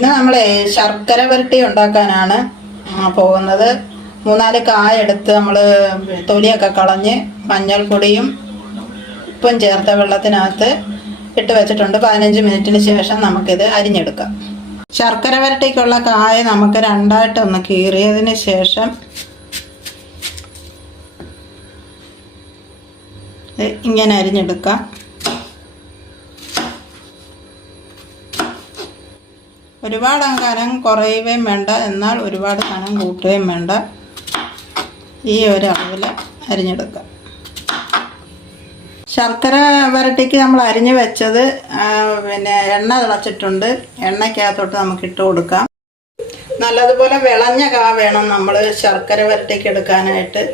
ഇന്ന് നമ്മൾ ശർക്കര വരട്ടി ഉണ്ടാക്കാനാണ് പോകുന്നത്. മൂന്നാൽ കായ എടുത്ത് നമ്മൾ തൊലിയൊക്കെ കളഞ്ഞ് മഞ്ഞൾപ്പൊടിയും ഉപ്പും ചേർത്ത വെള്ളത്തിനകത്ത് ഇട്ട് വെച്ചിട്ടുണ്ട്. പതിനഞ്ച് മിനിറ്റിന് ശേഷം നമുക്കിത് അരിഞ്ഞെടുക്കാം. ശർക്കര വരട്ടിക്കുള്ള കായ നമുക്ക് രണ്ടായിട്ടൊന്ന് കീറിയതിന് ശേഷം ഇങ്ങനെ അരിഞ്ഞെടുക്കാം. ഒരുപാട് കനം കുറയുകയും വേണ്ട. എന്നാൽ ഒരുപാട് കനം കൂട്ടുകയും വേണ്ട. ഈ ഒരു അളവിൽ അരിഞ്ഞെടുക്കാം. ശർക്കര വരട്ടിക്ക് നമ്മൾ അരിഞ്ഞു വെച്ചത് പിന്നെ എണ്ണ തിളച്ചിട്ടുണ്ട്. എണ്ണയ്ക്കകത്തോട്ട് നമുക്ക് ഇട്ട് കൊടുക്കാം. നല്ലതുപോലെ വിളഞ്ഞ കാ വേണം നമ്മൾ ശർക്കര വരട്ടിക്ക് എടുക്കാനായിട്ട്.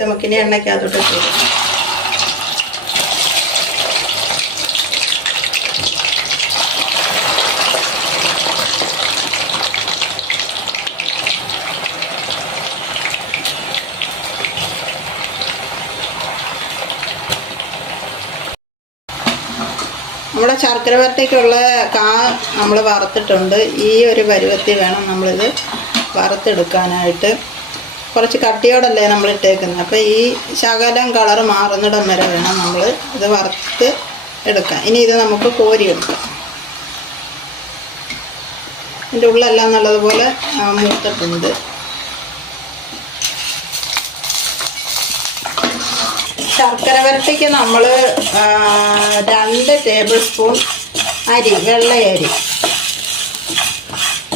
നമുക്കിനി എണ്ണയ്ക്കകത്തോട്ട് ഇട്ട് കൊടുക്കാം. നമ്മുടെ ശർക്കര വരട്ടിക്കുള്ള കാ നമ്മൾ വറുത്തിട്ടുണ്ട്. ഈ ഒരു പരുവത്തിൽ വേണം നമ്മളിത് വറുത്തെടുക്കാനായിട്ട്. കുറച്ച് കട്ടിയോടല്ലേ നമ്മൾ ഇട്ടേക്കുന്നത് അപ്പോൾ ഈ ശകലം കളർ മാറുന്നിടം വരെ വേണം നമ്മൾ ഇത് വറുത്ത് എടുക്കാൻ. ഇനി ഇത് നമുക്ക് കോരി എടുക്കാം ഇതിന്റെ ഉള്ളെല്ലാം നല്ലതുപോലെ മൂത്തിട്ടുണ്ട്. ശർക്കര വരട്ടിക്ക് നമ്മൾ രണ്ട് ടേബിൾ സ്പൂൺ അരി വെള്ളയരി.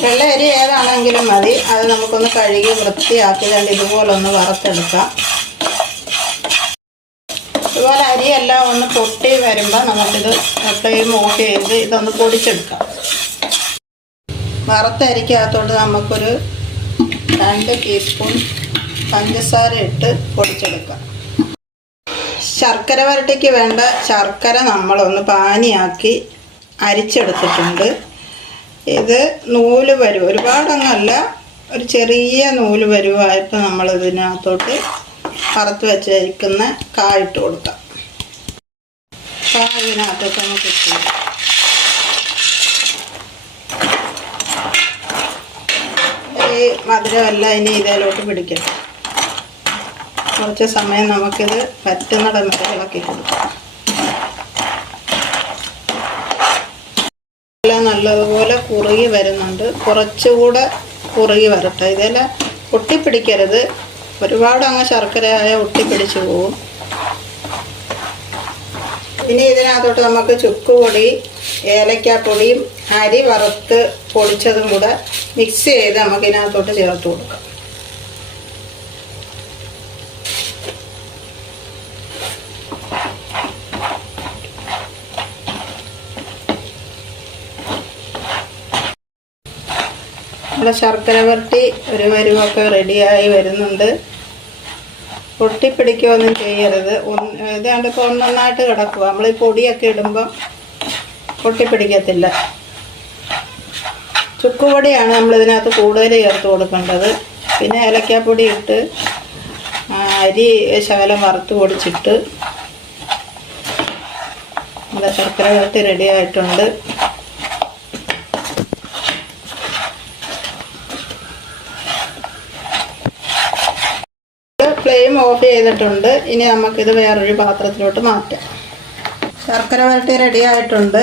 വെള്ളയരി ഏതാണെങ്കിലും മതി. അത് നമുക്കൊന്ന് കഴുകി വൃത്തിയാക്കി രണ്ട് ഇതുപോലെ ഒന്ന് വറുത്തെടുക്കാം. ഇതുപോലെ അരിയെല്ലാം ഒന്ന് പൊട്ടി വരുമ്പോൾ നമുക്കിത് ഫ്ലെയിം ഓഫ് ചെയ്ത് ഇതൊന്ന് പൊടിച്ചെടുക്കാം. വറുത്ത അരിക്കകത്തോട്ട് നമുക്കൊരു രണ്ട് ടീസ്പൂൺ പഞ്ചസാര ഇട്ട് പൊടിച്ചെടുക്കാം. ശർക്കര വരട്ടിക്ക് വേണ്ട ശർക്കര നമ്മളൊന്ന് പാനിയാക്കി അരിച്ചെടുത്തിട്ടുണ്ട്. ഇത് നൂൽ വരും ഒരുപാടങ്ങല്ല ഒരു ചെറിയ നൂൽ വരുവായപ്പോൾ നമ്മൾ ഇതിനകത്തോട്ട് വറുത്ത് വെച്ചിരിക്കുന്ന കായിട്ട് കൊടുക്കാം. ഇതിനകത്തോട്ട് നമുക്ക്. ഈ മധുരമല്ല ഇനി ഇതിലോട്ട് പിടിക്കട്ടെ. കുറച്ച് സമയം നമുക്കിത് പറ്റുന്നിടം വരെ ഇളക്കി കൊടുക്കാം. എല്ലാം നല്ലതുപോലെ കുറുകി വരുന്നുണ്ട്. കുറച്ചുകൂടെ കുറുകി വരട്ടെ. ഇതെല്ലാം ഒട്ടിപ്പിടിക്കരുത്. ഒരുപാട് അങ്ങ് ശർക്കരയായ ഒട്ടിപ്പിടിച്ചു പോകും ഇനി ഇതിനകത്തോട്ട് നമുക്ക് ചുക്കുപൊടി ഏലക്കാപ്പൊടിയും അരി വറുത്ത് പൊടിച്ചതും കൂടെ മിക്സ് ചെയ്ത് നമുക്ക് ഇതിനകത്തോട്ട് ചേർത്ത് കൊടുക്കാം. നമ്മുടെ ശർക്കര വരട്ടി ഒരു വരുവൊക്കെ റെഡിയായി വരുന്നുണ്ട്. പൊട്ടിപ്പിടിക്കുകയൊന്നും ചെയ്യരുത്. ഇതാണ്ട് ഇപ്പോൾ ഒന്നൊന്നായിട്ട് കിടക്കുക നമ്മൾ ഈ പൊടിയൊക്കെ ഇടുമ്പോൾ പൊട്ടിപ്പിടിക്കത്തില്ല. ചുക്കുപൊടിയാണ് നമ്മൾ ഇതിനകത്ത് കൂടുതൽ ചേർത്ത് കൊടുക്കേണ്ടത്. പിന്നെ ഏലക്കാപ്പൊടി ഇട്ട് അരി ശകലം വറുത്ത് പൊടിച്ചിട്ട് നമ്മുടെ ശർക്കര വരട്ടി റെഡി ആയിട്ടുണ്ട് ഫ്ലെയിം ഓഫ് ചെയ്തിട്ടുണ്ട്. ഇനി നമുക്കിത് വേറൊരു പാത്രത്തിലോട്ട് മാറ്റാം. ശർക്കര വരട്ടി റെഡി ആയിട്ടുണ്ട്.